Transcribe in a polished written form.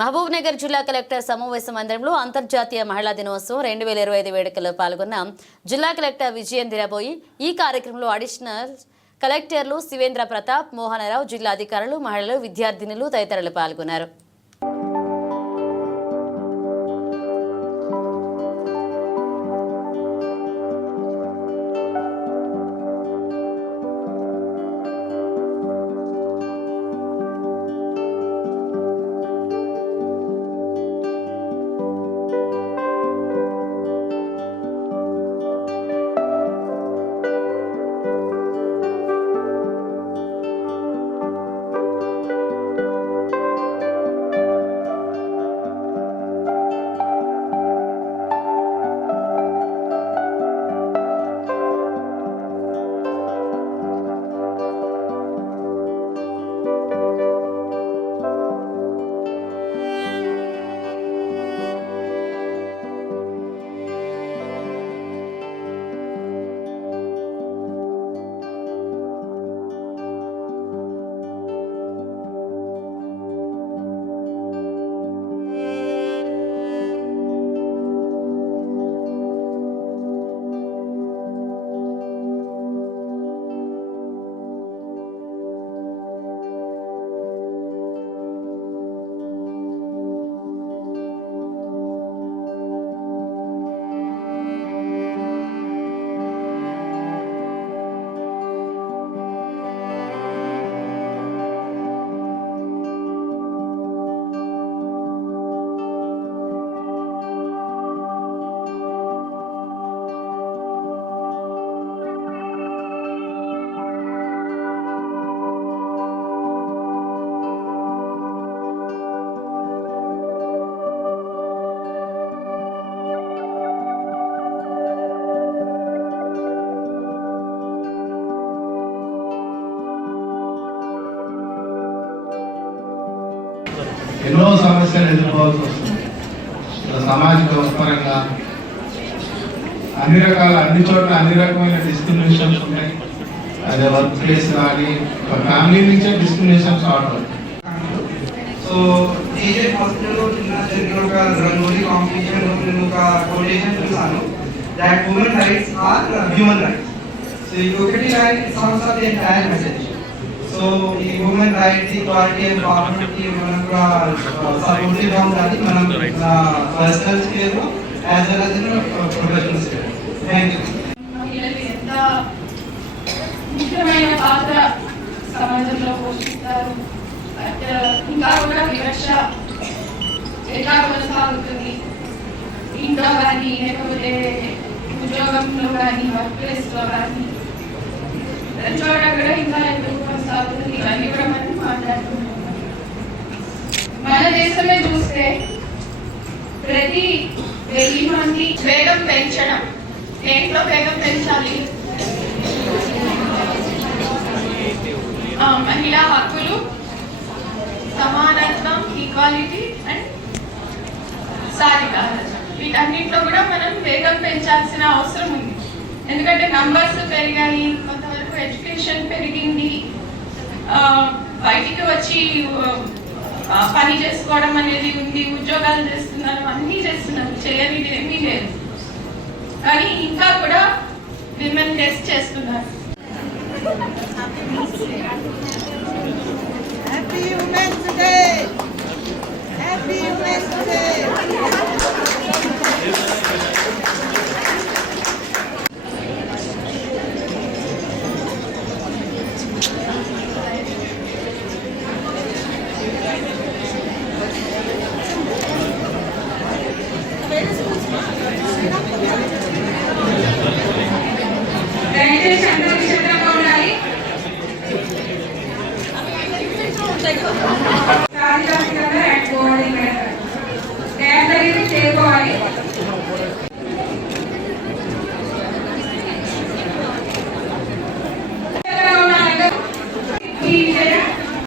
మహబూబ్నగర్ జిల్లా కలెక్టర్ సమావేశ మందిరంలో అంతర్జాతీయ మహిళా దినోత్సవం 2025 వేడుకల్లో పాల్గొన్న జిల్లా కలెక్టర్ విజయేంద్రబోయి ఈ కార్యక్రమంలో అడిషనల్ కలెక్టర్లు శివేంద్ర ప్రతాప్, మోహనరావు, జిల్లా అధికారులు, మహిళలు, విద్యార్థినులు తదితరులు పాల్గొన్నారు. ఎన్నో సమస్యలు ఎదుర్కోవాల్సి వస్తుంది. సామాజిక పరంగా అన్ని చోట్ల అన్ని రకమైన డిస్క్రిమినేషన్స్ ఉంటాయి. అదే వర్క్ ప్లేస్ కానీ ఫ్యామిలీ నుంచే డిస్క్రిమినేషన్ స్టార్ట్ అవుతాయి. సో ఏజెడ్ హాస్పిటల్లో చిన్న జరిగిన ఒక రంగోలీ కాంపిటీషన్ నేను ఒక కొటేషన్ చూసాను, that women rights are human rights. So ఇది ఒకటి line sums up the entire message. So ఈ women rights, equality and empowerment కి మనం కూడా సపోర్టివ్ గా ఉండాలి, మనం personal scale as well as professional scale. Thank you. ముఖ్యమైన పాత్ర సమాజంలో పోషిస్తారు. ఇంకా కూడా వివక్ష ఎట్లా కొనసాగుతుంది, ఇంట్లో కానీ లేకపోతే ఉద్యోగంలో కానీ వర్క్ ప్లేస్లో కానీ చోట కూడా ఇంకా ఎందుకు కొనసాగుతుంది, ఇవన్నీ కూడా మనం మాట్లాడుకుంటున్నాం. మన దేశమే చూస్తే ప్రతి 1000 మంది వేగం పెంచడం, దేంట్లో వేగం పెంచాలి, మహిళా హక్కులు, సమానత్వం, ఈక్వాలిటీ అండ్ సాధికారత, వీటన్నింటిలో కూడా మనం వేగం పెంచాల్సిన అవసరం ఉంది. ఎందుకంటే నంబర్స్ పెరిగాయి, కొంతవరకు ఎడ్యుకేషన్ పెరిగింది, బయటికి వచ్చి పని చేసుకోవడం అనేది ఉంది, ఉద్యోగాలు చేస్తున్నారు, అన్నీ చేస్తున్నారు, చేయనిది ఏమీ లేదు. కానీ ఇంకా కూడా విమెన్ టెస్ట్ చేస్తున్నారు. Happy Women's Day! Happy Women's Day!